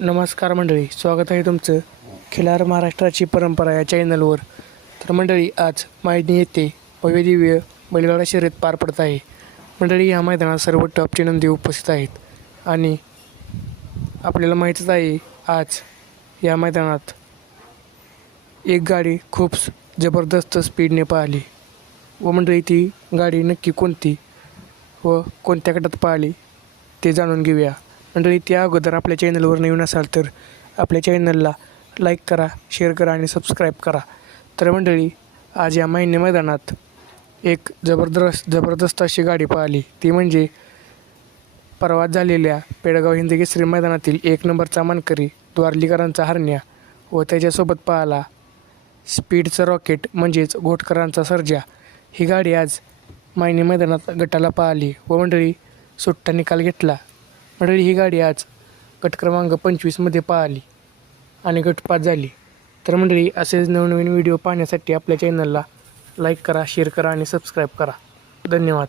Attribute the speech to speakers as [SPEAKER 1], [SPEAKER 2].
[SPEAKER 1] नमस्कार मंडळी स्वागत आहे तुमचं खिलार महाराष्ट्राची परंपरा या चॅनलवर तर मंडळी आज मायनी येथे भव्यदिव्य बैलगाडा शर्यत पार पडत आहे. मंडळी या मैदानात सर्व टॉपचे नंदी उपस्थित आहेत. आणि आपल्याला माहीतच आहे आज या मैदानात एक गाडी खूप जबरदस्त स्पीडने पाहिली. व मंडळी ती गाडी नक्की कोणती व कोणत्या गटात पाहिली ते जाणून घेऊया. मंडळी त्या अगोदर आपल्या चॅनलवर नवीन असाल तर आपल्या चॅनलला लाईक करा शेअर करा आणि सबस्क्राईब करा. तर मंडळी आज या महिने मैदानात एक जबरदस्त जबरदस्त अशी गाडी पाहिली ती म्हणजे परवा झालेल्या पेडगाव हिंद मैदानातील एक नंबरचा मानकरी द्वारलीकरांचा हरण्या व त्याच्यासोबत पाहला स्पीडचं रॉकेट म्हणजेच घोटकरांचा सर्जा. ही गाडी आज मायनी मैदानात गटाला पाहिली व मंडळी सुट्टा निकाल घेतला. मंडळी ही गाडी आज गट क्रमांक पंचवीसमध्ये पाहिली आणि गटपात झाली. तर मंडळी असेच नवनवीन व्हिडिओ पाहण्यासाठी आपल्या चॅनलला लाईक करा शेअर करा आणि सबस्क्राईब करा. धन्यवाद.